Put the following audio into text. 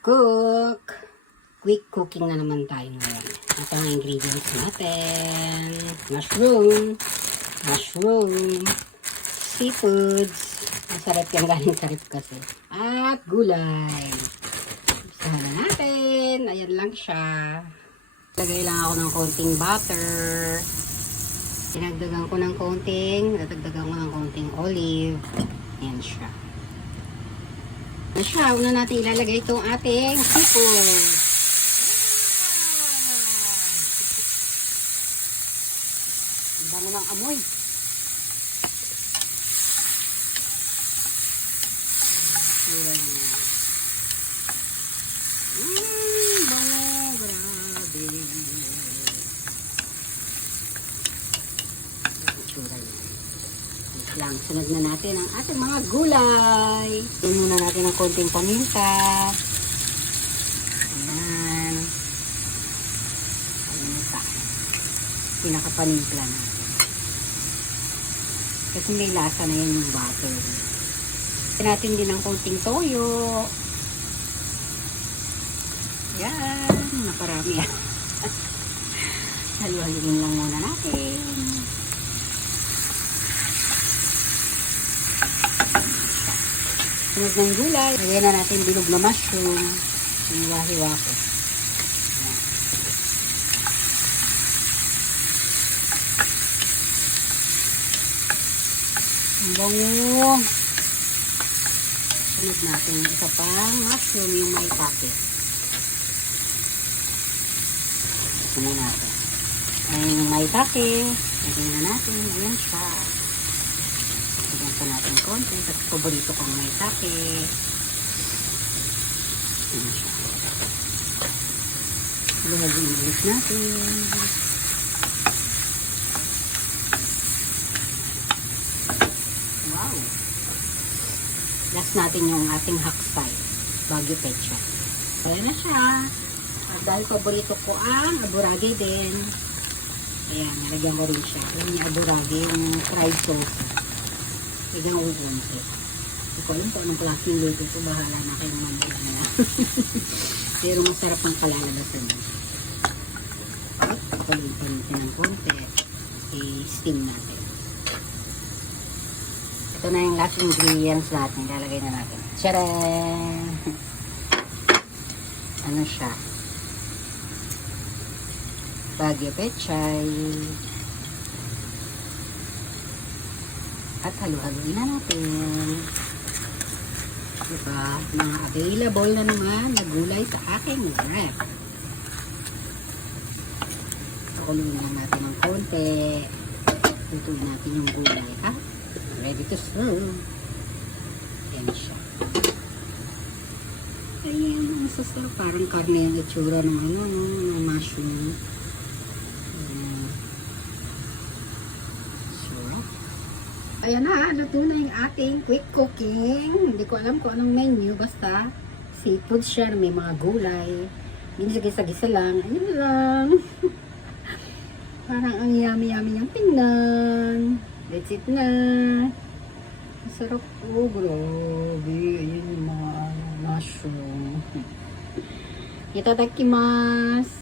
cook. Quick cooking na naman tayo ngayon. Ito ang ingredients natin. Mushroom, seafoods. Masarap yan, galing sa ref kasi. At gulay. Isahan na natin. Ayan lang siya. Lagay lang ako ng konting butter. Dinagdagan ko ng konting olive. Ayan siya. Una natin ilalagay itong ating seafood. Ang bango ng amoy. Bango, grabe. Itsura niya. Lang, sunod na natin ang ating mga gulay. Sunod muna natin ang konting paminta. Ayan. Paminta. Pinakapanimpla natin. Kasi may lasa na yan yung butter. Lagyan natin din ng konting toyo. Ayan. Naparami yan. Halu-haluin lang muna natin. Sunod ng gulay. Lagyan na natin bilog na mushroom. Hiwa-hiwa ko. Ang bango. Sunod natin isa pang mushroom yung may packet. Sunod natin. Ayan yung may packet. Lagyan na natin. Ayan siya. Lagyan pa natin konti. Kasi paborito kong may packet. Ayan siya. Lagyan yung ulit natin. Wow! Last natin yung ating haksay. Baguio pecha. Ayan na siya. At dahil paborito ko ang aburagi din. Ayan, nalagyan ko rin siya. Ayan yung aburagi, yung fried sauce. Lagyan ko rin siya. Hindi ko alam kung anong klaseng luto ito. Bahala na kayo mamaya na. Pero masarap ang kalalabasan mo. At pakaluin pa natin ng konti. I-steam natin. Ito na yung last ingredients natin. Lalagay na natin. Tcharan! Ano siya? Baguio pechay. At halu-haluin na natin. Diba? Mga available na naman na gulay sa aking ref. Pakuluin lang natin ng konti. Lutuin natin yung gulay. Ha? Ready to serve. Ayan siya. Ayan, ang sasarap. Parang karne yung itsura ng ng mushroom. Ayan. Sarap. Ayan na, luto na yung ating quick cooking. Hindi ko alam kung anong menu. Basta, seafood siya. May mga gulay. Ginisa-gisa lang. Ayun lang. Parang ang yummy-yummy niyang tingnan. That's it na. Masarap po. Grabe. Ayan yung mga mushroom. Itadakimasu.